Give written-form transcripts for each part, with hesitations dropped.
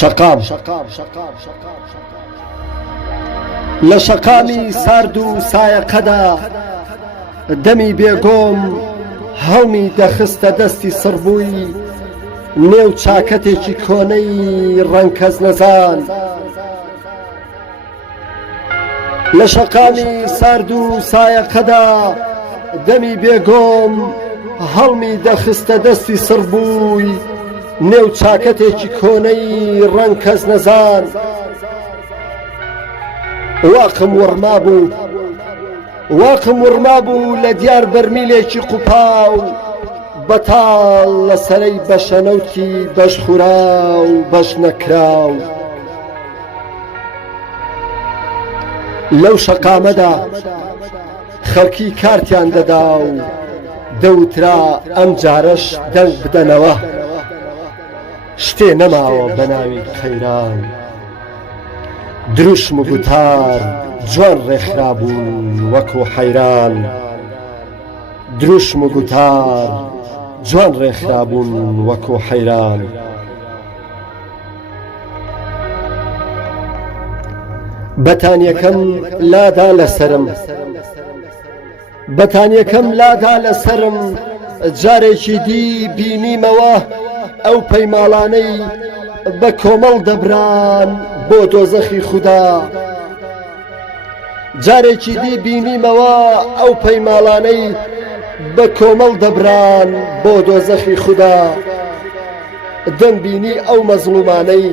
شەقام لە شەقامی سارد و سایەقەدا دەمی بێگۆم هەڵمی دەخستە دەستی سڕبووی نێو چاکەتێکی کۆنەی ڕەنکەس نەزان. لە شەقامی سارد و سایەقەدا دەمی بێگۆم هەڵمی دەخستە دەستی سڕبووی نێو چاکەتێکی کۆنەی ڕەنکەس نەزان. واقم ورما بوو لە دیار بەرمیلێکی قوپاو بەتاڵ لەسەرەی بەشەنەوتی بەشخورا و بەش نەکراو. لەو شەقامەدا خەڵکی کارتیان دەدا و دەوترا ئەم جارەش دەنگ بدەنەوە شتێ نەماوە بە ناوی خەیران. دروشم و گوتار جوان ڕێکخرابوون وەکو حەیران. دروشم و گوتار جوان ڕێکخرابوون وەکو حەیران. بەتانیەکەم لادا لەسرم جارێکی دی بینیمەوە ئەو پەیماڵانەی بە کۆمەڵ دەبران بۆ دۆزەخی خودا. جارێکی دی بینیمەوە ئەو پەیماڵانەی بە کۆمەڵ دەبران بۆ دۆزەخی خودا. دەمبینی ئەو مەزلومانەی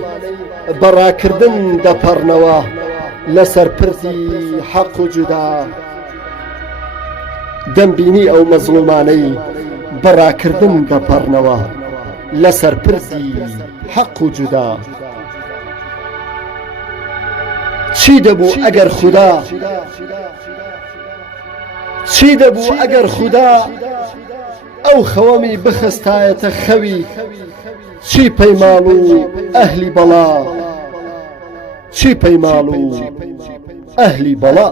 بەڕاکردن دەپەڕنەوە لەسەر پرسی حەق و جودا. دەمبینی ئەو مەزلومانەی بەڕاکردن دەپەڕنەوە لەسەر پرسی حەق و جودا. چی دەبوو ئەگەر خودا ئەو خەوەمی بخستایەتە خەوی چی پەیماڵ و ئەهلی بەڵا.